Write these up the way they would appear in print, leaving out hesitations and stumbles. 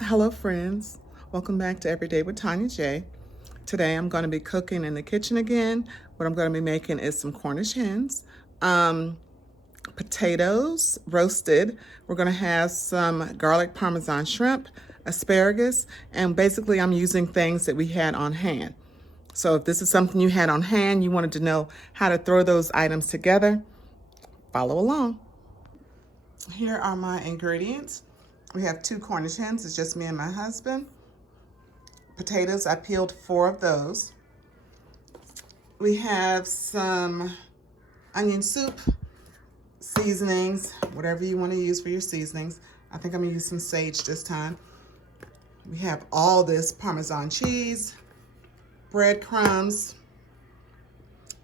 Hello friends, welcome back to Everyday with Tanya J. Today I'm going to be cooking in the kitchen again. What I'm going to be making is some Cornish hens, potatoes roasted. We're going to have some garlic Parmesan shrimp, asparagus, and basically I'm using things that we had on hand. So if this is something you had on hand, you wanted to know how to throw those items together, follow along. Here are my ingredients. We have 2 Cornish hens, it's just me and my husband. Potatoes, I peeled 4 of those. We have some onion soup, seasonings, whatever you want to use for your seasonings. I think I'm gonna use some sage this time. We have all this Parmesan cheese, breadcrumbs.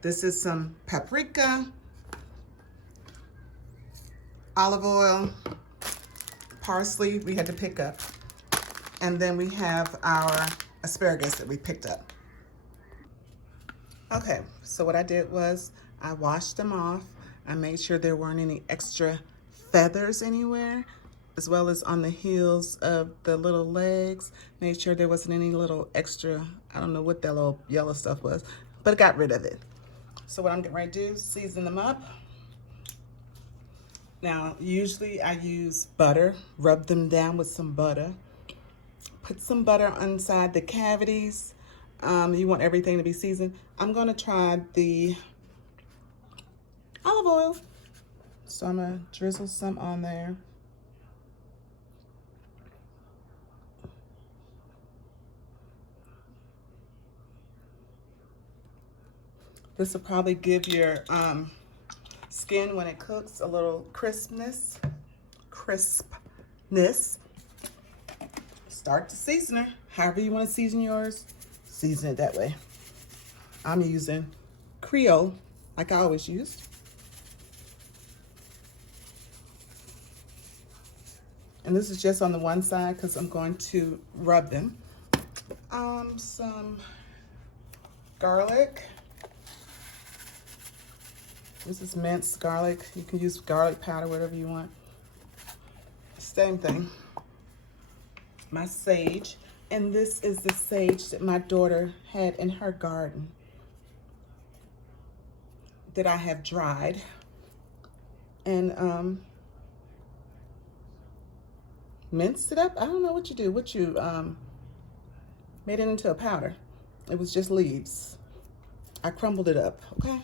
This is some paprika, olive oil, parsley we had to pick up. And then we have our asparagus that we picked up. Okay, so what I did was I washed them off. I made sure there weren't any extra feathers anywhere, as well as on the heels of the little legs. Made sure there wasn't any little extra, I don't know what that little yellow stuff was, but I got rid of it. So what I'm getting ready to do is season them up. Now, usually I use butter, rub them down with some butter. Put some butter inside the cavities. You want everything to be seasoned. I'm gonna try the olive oil. So I'm gonna drizzle some on there. This will probably give your skin when it cooks a little crispness. Start the seasoner. However you want to season yours, season it that way. I'm using Creole, like I always used. And this is just on the one side because I'm going to rub them. Some garlic. This is minced garlic. You can use garlic powder, whatever you want. Same thing. My sage. And this is the sage that my daughter had in her garden that I have dried. And minced it up. I don't know what you do. What you made it into a powder. It was just leaves. I crumbled it up, okay?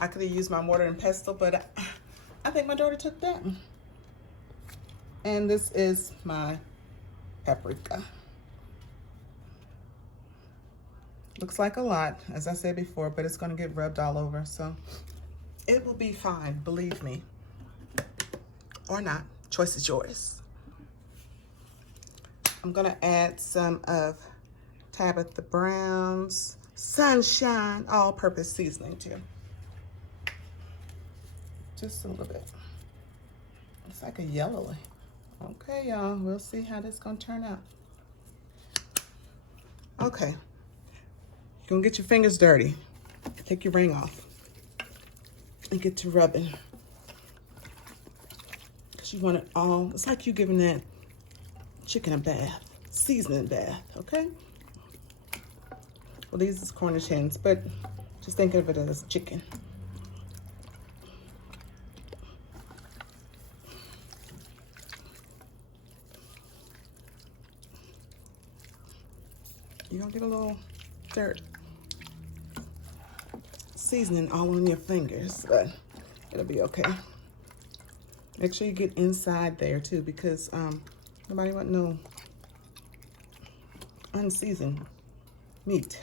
I could have used my mortar and pestle, but I think my daughter took that. And this is my paprika. Looks like a lot, as I said before, but it's gonna get rubbed all over, so it will be fine, believe me. Or not, choice is yours. I'm gonna add some of Tabitha Brown's Sunshine all-purpose seasoning too. Just a little bit. It's like a yellowy. Okay, y'all, we'll see how this is gonna turn out. Okay, you're gonna get your fingers dirty. Take your ring off and get to rubbing. Because you want it all, it's like you giving that chicken a bath, seasoning bath, okay? Well, these is Cornish hens, but just think of it as chicken. You're gonna get a little dirt seasoning all on your fingers, but it'll be okay. Make sure you get inside there too, because nobody want no unseasoned meat.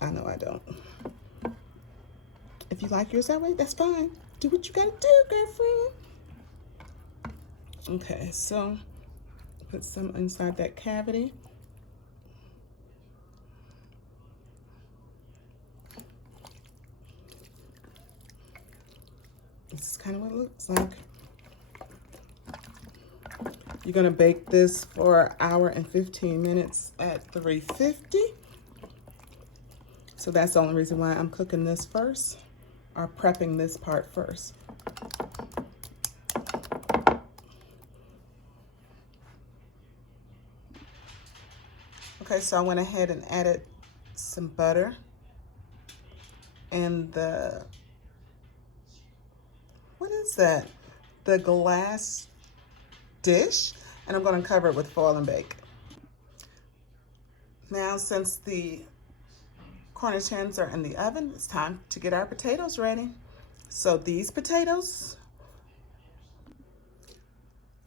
I know I don't. If you like yours that way, that's fine. Do what you gotta do, girlfriend. Okay, so put some inside that cavity. This is kind of what it looks like. You're gonna bake this for an hour and 15 minutes at 350. So that's the only reason why I'm cooking this first, or prepping this part first. Okay, so I went ahead and added some butter in the, what is that? The glass dish, and I'm going to cover it with foil and bake. Now, since the Cornish hens are in the oven, it's time to get our potatoes ready. So these potatoes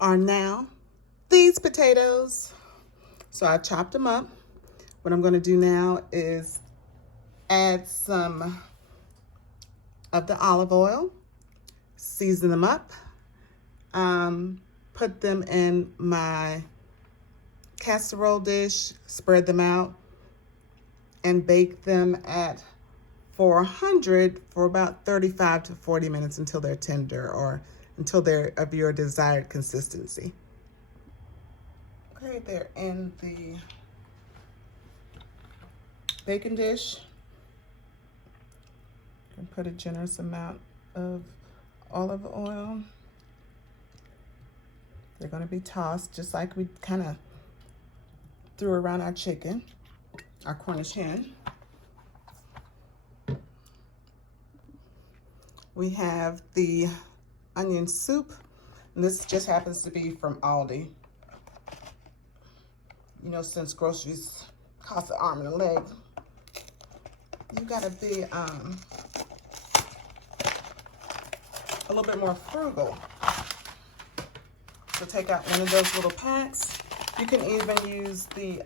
are now these potatoes. So I chopped them up. What I'm going to do now is add some of the olive oil, season them up, put them in my casserole dish, spread them out, and bake them at 400 for about 35 to 40 minutes until they're tender or until they're of your desired consistency. Okay, they're in the baking dish. You can put a generous amount of olive oil. They're going to be tossed just like we kind of threw around our chicken, our Cornish hen. We have the onion soup, and this just happens to be from Aldi. You know, since groceries cost an arm and a leg, you gotta be a little bit more frugal. So take out one of those little packs. You can even use the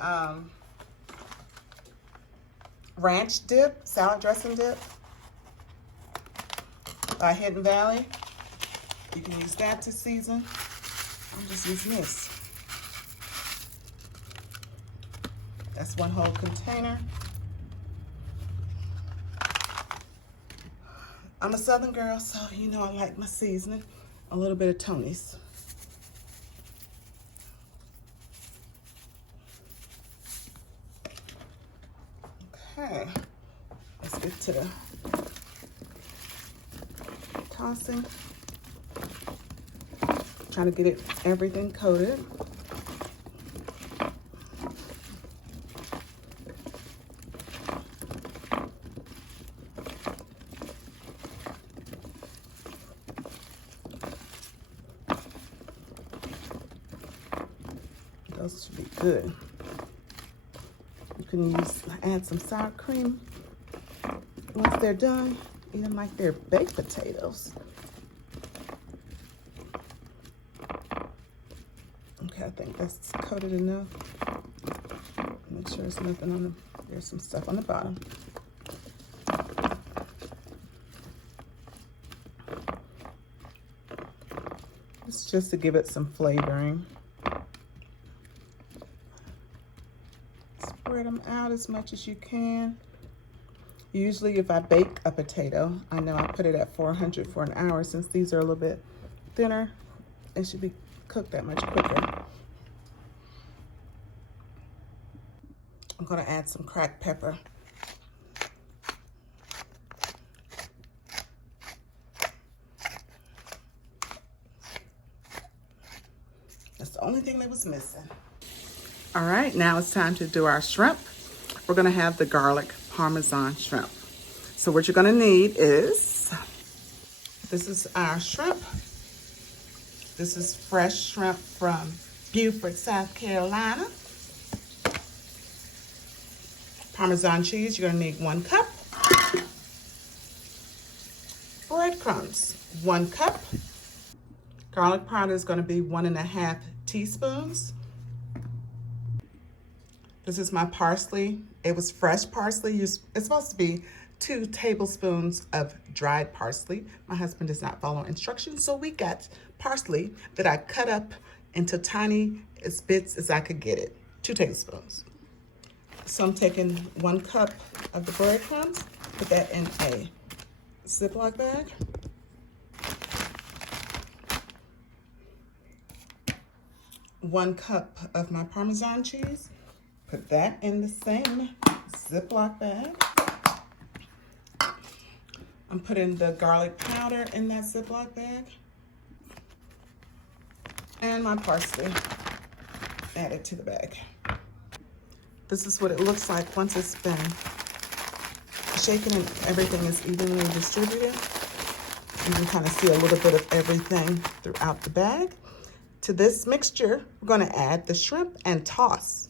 ranch dip, salad dressing dip by Hidden Valley. You can use that to season. I'm just using this. That's one whole container. I'm a Southern girl, so you know I like my seasoning. A little bit of Tony's. Okay, let's get to the tossing. Trying to get everything coated. Those should be good. You can add some sour cream once they're done, eat them like they're baked potatoes. Okay, I think that's coated enough. Make sure there's nothing on them. There's some stuff on the bottom. It's just to give it some flavoring. Spread them out as much as you can. Usually if I bake a potato, I know I put it at 400 for an hour. Since these are a little bit thinner, it should be cooked that much quicker. I'm gonna add some cracked pepper. That's the only thing that was missing. All right, now it's time to do our shrimp. We're gonna have the garlic Parmesan shrimp. So what you're gonna need is, this is our shrimp. This is fresh shrimp from Beaufort, South Carolina. Parmesan cheese, you're gonna need 1 cup. Breadcrumbs, 1 cup. Garlic powder is gonna be 1½ teaspoons. This is my parsley. It was fresh parsley. It's supposed to be 2 tablespoons of dried parsley. My husband does not follow instructions, so we got parsley that I cut up into tiny bits as I could get it. 2 tablespoons. So I'm taking 1 cup of the breadcrumbs, put that in a Ziploc bag. One cup of my Parmesan cheese, put that in the same Ziploc bag. I'm putting the garlic powder in that Ziploc bag. And my parsley added to the bag. This is what it looks like once it's been shaken and everything is evenly distributed. You can kind of see a little bit of everything throughout the bag. To this mixture, we're going to add the shrimp and toss.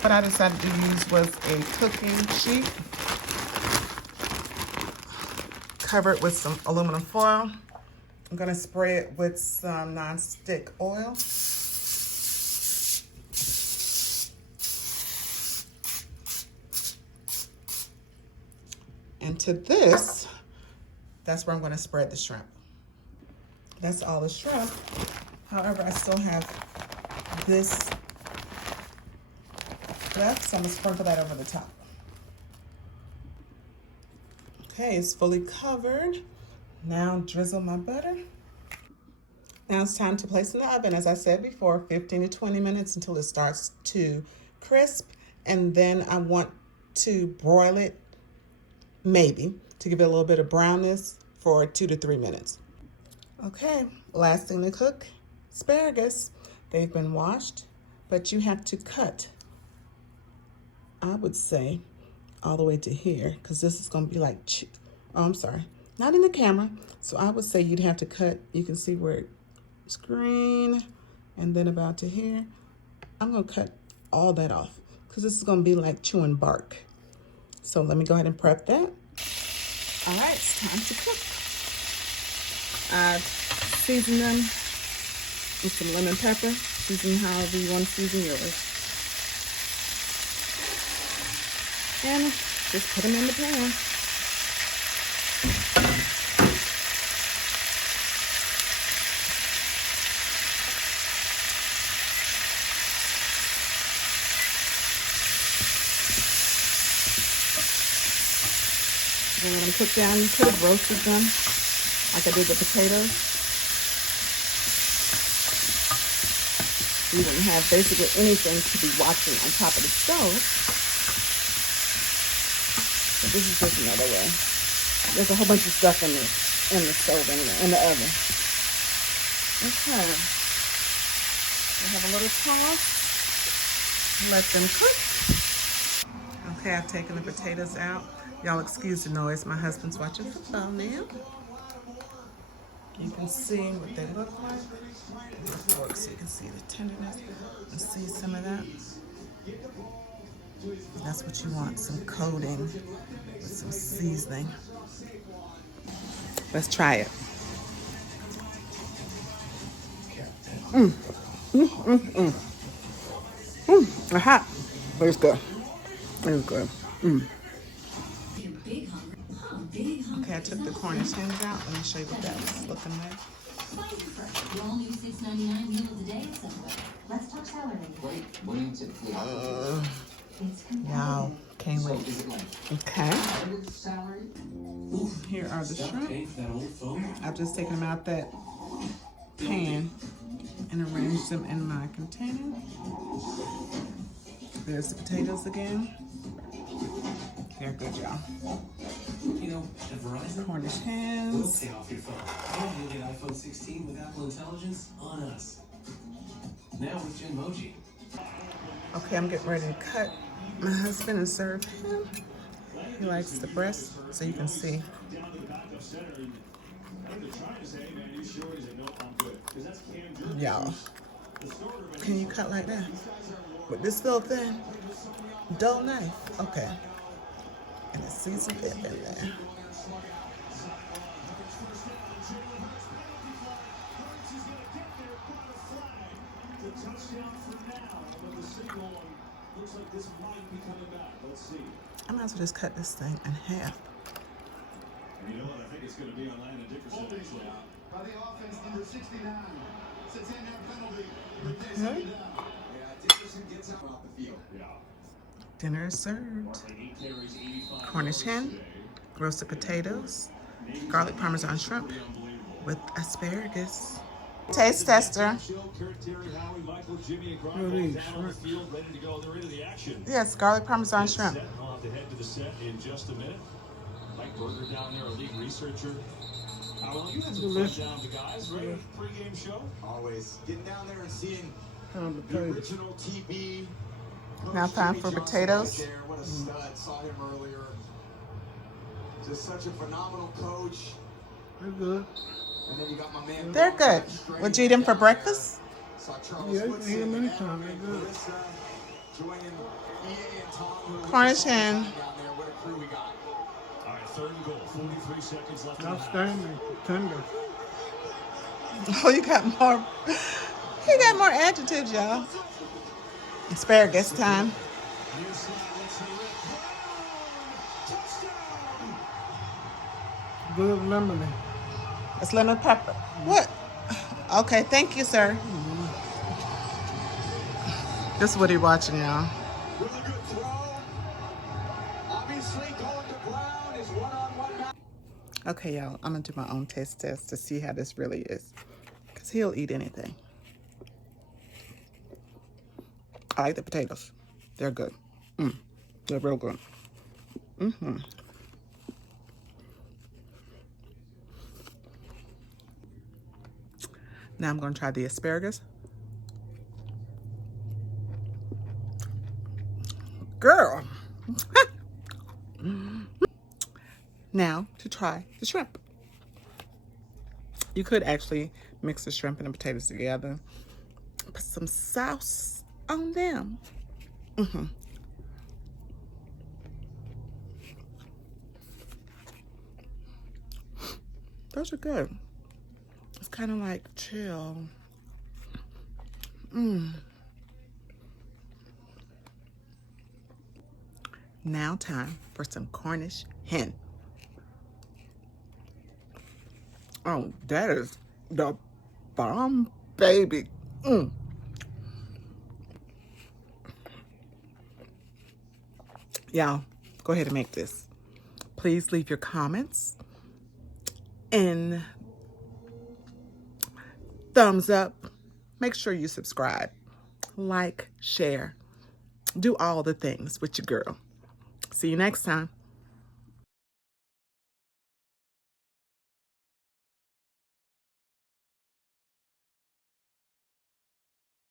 What I decided to use was a cooking sheet covered with some aluminum foil. I'm going to spray it with some non-stick oil. And to this, that's where I'm going to spread the shrimp. That's all the shrimp. However, I still have this left, so I'm going to sprinkle that over the top. Okay, it's fully covered. Now drizzle my butter. Now it's time to place in the oven, as I said before, 15 to 20 minutes until it starts to crisp. And then I want to broil it, maybe, to give it a little bit of brownness for 2 to 3 minutes. Okay, last thing to cook, asparagus. They've been washed, but you have to cut, I would say, all the way to here, because this is going to be like, oh, I'm sorry, not in the camera. So I would say you'd have to cut, you can see where it's green, and then about to here. I'm going to cut all that off, because this is going to be like chewing bark. So let me go ahead and prep that. All right, it's time to cook. I've seasoned them with some lemon pepper. Season however you want to season yours. And just put them in the pan. Then let them cook down. You could have roasted them like I did the potatoes. You wouldn't have basically anything to be watching on top of the stove. But this is just another way. There's a whole bunch of stuff in the stove anyway, in the oven. Okay. We have a little toss. Let them cook. Okay, I've taken the potatoes out. Y'all excuse the noise. My husband's watching football now. You can see what they look like. Fork so you can see the tenderness and see some of that. That's what you want, some coating with some seasoning. Let's try it. It's hot, but it's good. It's good. Okay, I took the Cornish hens out. Let me show you what that was looking like. Wow, can't wait. Okay. Here are the shrimp. I've just taken them out that pan and arranged them in my container. There's the potatoes again. They're good, y'all. You know, at Verizon, Cornish hens. We'll stay off your phone. And you'll get iPhone 16 with Apple Intelligence on us. Now with Genmoji. Okay, I'm getting ready to cut my husband and serve him. He likes the breast, so you can see. Y'all, can you cut like that? With this little thin, dull knife? Okay. And a seasoned dip in there. I might as well just cut this thing in half. You know what? I think it's going to be on Lana Dickerson next week. By the offense, number 69. It's a 10-yard penalty. Okay. Dickerson gets out off the field. Yeah. Dinner is served. Cornish hen, roasted potatoes, garlic Parmesan shrimp with asparagus. Taste tester. Yes, garlic Parmesan shrimp. I'll have to head to the set in just a minute. Mike Berger down there, a lead researcher. Well, you had some fun down the guys, right? Pre-game show. Always getting down there and seeing Time to the play. original TB. Now time Jimmy for Johnson potatoes. right there. What a stud. Saw him earlier. Just such a phenomenal coach. They're good. And then you got my man. They're good. Would you eat them for breakfast? Saw Charles Yeah, you can Woodson eat them and anytime. They're Evan good. Clarissa joining EA and Tom, who are Cornish hen. down there. What a crew we got. All right, 3rd and goal. 43 seconds left in the half. Outstanding. Tender. Oh, you got more. He got more adjectives, y'all. Asparagus time. Near side, let's hear it. Touchdown! Good lemonade. It's lemon pepper. What? Okay, thank you, sir. This is what he's watching, y'all. Really good throw. Obviously, going to Brown is one-on-one match. Okay, y'all, I'm gonna do my own taste test to see how this really is. Because he'll eat anything. I like the potatoes. They're good. They're real good. Now I'm gonna try the asparagus. Girl. Now to try the shrimp. You could actually mix the shrimp and the potatoes together. Put some sauce on them. Those are good. It's kind of like chill. Now time for some Cornish hen. Oh, that is the bomb, baby. Y'all, go ahead and make this. Please leave your comments and thumbs up. Make sure you subscribe, like, share. Do all the things with your girl. See you next time.